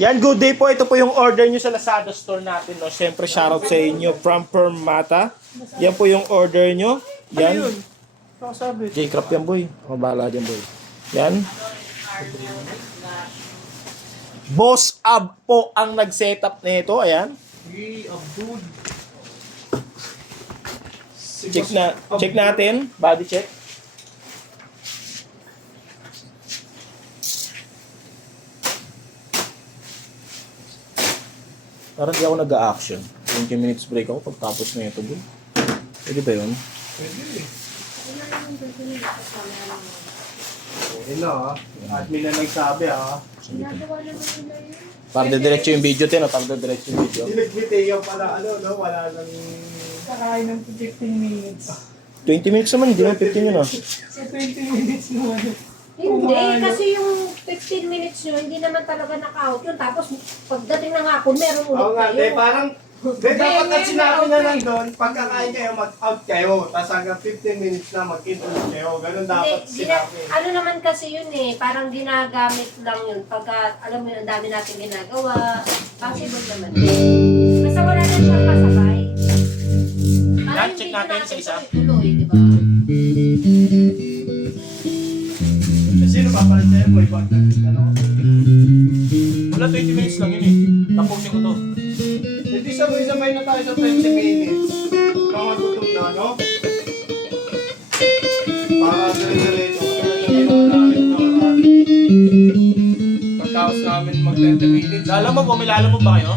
Yan, good day po. Ito po yung order nyo sa Lazada store natin. No? Siyempre, shoutout sa inyo from Permata. Yan po yung order nyo. Yan. J-Crop yan, boy. Mabala dyan, boy. Yan. Boss Ab po ang nag-setup nito. Ayan. Check natin. Body check. Parang di ako nag-a-action. 20 minutes break ako pagtapos na ito, boy. Pwede ba yun? Pwede. Okay na admin na nagsabi Ginagawa naman nila yun. Para diretso yung video, Tin. Para diretso yung video. Dinagmiteo pala wala nang... Sakain ng 15 minutes. 20 minutes naman, hindi naman 15 yun, ah. Sa 20 minutes naman. Hindi, kasi yung 15 minutes nyo, hindi naman talaga naka-out yun. Tapos pagdating ng hapon, meron ulit Oo nga, kayo. parang... dapat at sinabi na lang doon, pagkakain kayo, mag-out kayo. Tapos hanggang 15 minutes na mag-in ulit kayo. Ganun dapat sinabi. Ano naman kasi yun parang ginagamit lang yun. Pagka, alam mo yun, ang dami natin ginagawa. Possible naman. Basta wala na siyang kasabay. Yan, check natin sa isa. Tuloy, di ba? Sino papalit sa'yo? Boy, Wala, 20 minutes lang yun, eh. Tapusin ko to. hindi sabay-sabay na tayo sa 20 minutes. Mga gutom na, no? Para dire-diretso. Pagkaos namin mag-20 minutes. Alam mo, pumilala mo ba kayo?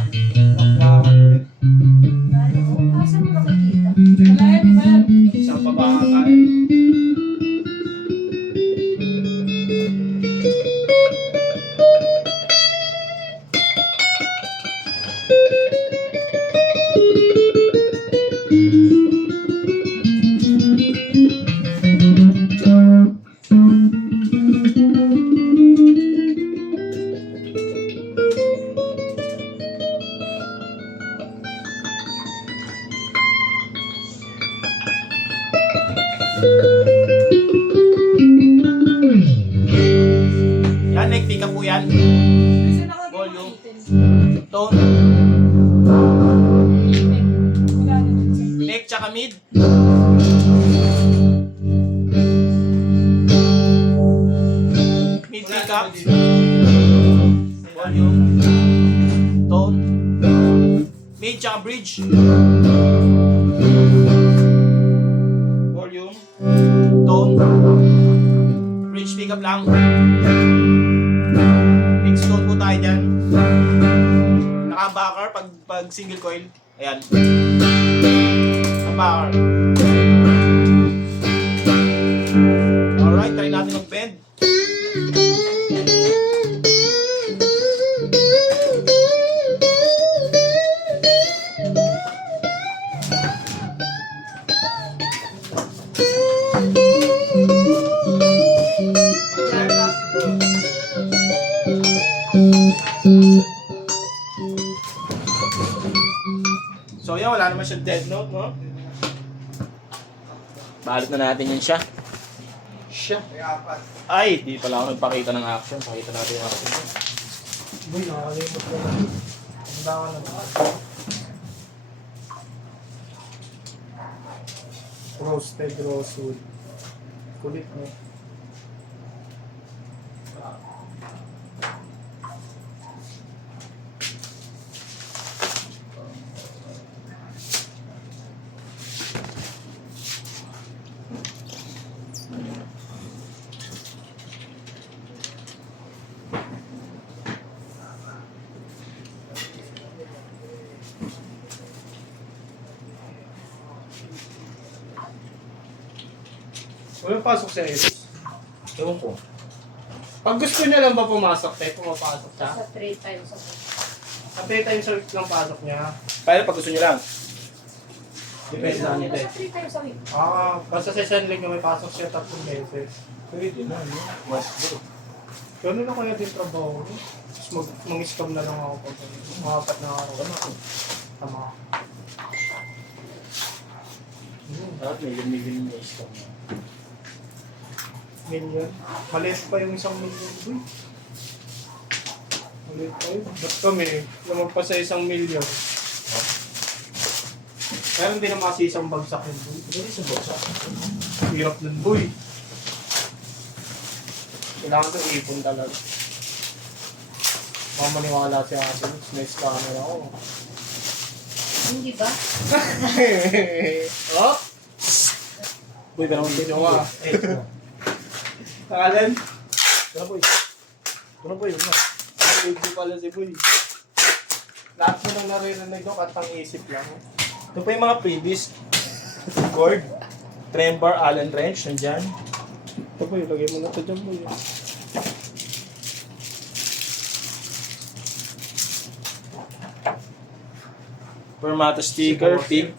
Ano, asan mo nakikita? Wala yan, iba yan. Isang pabaka tayo. Yan, neck pick up po yan. Kasi Volume. nakagamitin. Tone, Wala na dun sa... neck, tsaka mid. Mid pick up. Volume. Tone. Mid, tsaka bridge. Volume. Tone. Bridge pick up lang. Mixed tone po tayo dyan. Naka-backer pag single coil. Ayan. Naka-backer. Alright, try natin mag-bend. So yan, wala naman siyang dead note, no? Balik na natin yun siya. May apat. Ay, di pala ako nagpakita ng action. Pakita natin yung action. Boy, nakakalimot ko na. Ang dawa naman. Roasted rosewood. Kulit, no? Walang pasok sa Eros. Ewan ko. Pag gusto niya lang ba pumasok, pumapasok siya? Sa 3 times ako. Sa 3 times a week lang pasok niya. Pero pag gusto nyo lang. Depende sa kanya. Sa 3 times a week. Basta sa isang linggo may pasok siya 3 beses. Pwede na, no? Gano'n na kaya din trabaho. Tapos mag-scam na lang ako pag mga 4 na araw. Tama. Dapat million na isang. Million. Maliit pa yung 1 million. Uy. Ulit tayo. Ba't kami? Lumagpas sa 1 milyon. Pero hindi na masisang bagsak yun, boy. Hindi sa buksa. Hirap nun, boy. Kailangan to ipon talaga. Baka maniwala si Ate Lutz, may scammer ako. Hindi ba? Oh? Boy, pero kung Video ka. Pangalan? Ano boy? Ano boy? Ano? Video pala si Boy. Lahat mo nang naririnig ko, katang isip lang. Ito po yung mga previous cord. Trem bar, Allen wrench, nandyan. Ito Boy, lagay mo na ito dyan, Boy. Permata sticker, pig.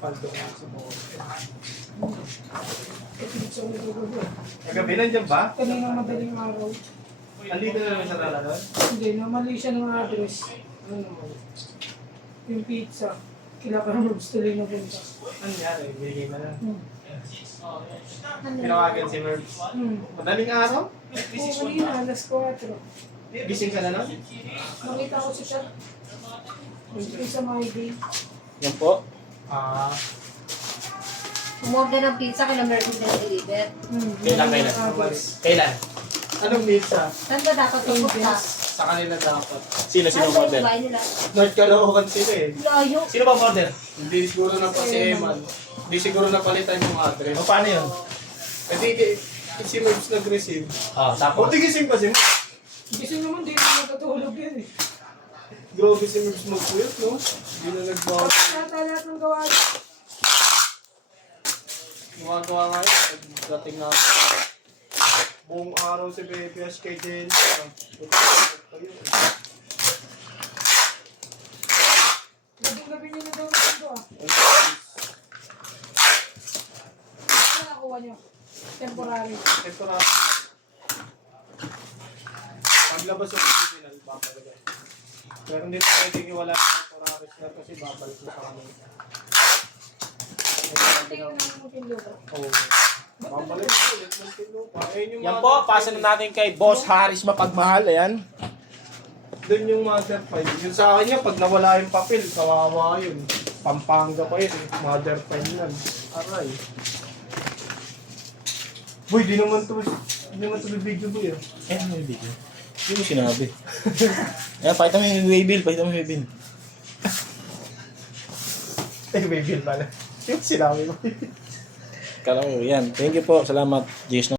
Kagabi nandiyan ba? Kanina madaling araw. Andito na naman sa talaga? Hindi, namali siya ng address. Ano naman? Yung pizza. Kila ka naman gusto rin na punta. Ano nangyari? Binigay mo na. Ano? Pinawagan si Merv. Madaling araw? Oo, kanina, alas 4. Gising ka na nun? Nakita ko si siya. Yung sa my day. Yan po. Ah, Umorder ng pizza, kailang meron din deliver. Kailan? Kailan? anong pizza? Saan ba dapat pupunta? Sa kanila dapat. Sino Saan ba order? yung bahay nila? North Caloocan sila eh. Layo. Sino ba order? Hindi siguro na pa si Eman. Hindi siguro napalitan yung address. O paano yun? Hindi, si Mervs nag-receive. Ah, tapos. Buti gising pa si Mervs. Kasi naman, di na natutulog yan eh. Grabe si Mervs magpuyot, no? Hindi na nagbago. Lahat ng gawa. Gumagawa nga yun. Pagdating na buong araw si BBS kay Jenny. Gabi niyo na daw ito ah. Ano nakuha niyo? Temporary. Ito na. Paglabas yung original, babalik. Pero hindi na pwedeng iwala yung temporary slot kasi babalik ko sa kanila. Tingnan naman mo yung lupa. Oo. Babalik ko ulit ng pinupa. Ayun yung Yan mother po, file. pasa na natin kay Boss Harris Mapagmahal. Ayan. Doon yung mother file. Yung sa akin niya, pag nawala yung papel, kawawa yun. Pampanga pa yun. Mother file yan. Aray. Boy, di naman to video boy ah. Eh, ano yung video? Hindi mo sinabi. Ayan, pakita mo yung waybill. Pakita mo yung waybill. Ay, may bill pala. Yung sinabi mo. Kala mo, yan. Thank you po. Salamat. Jason.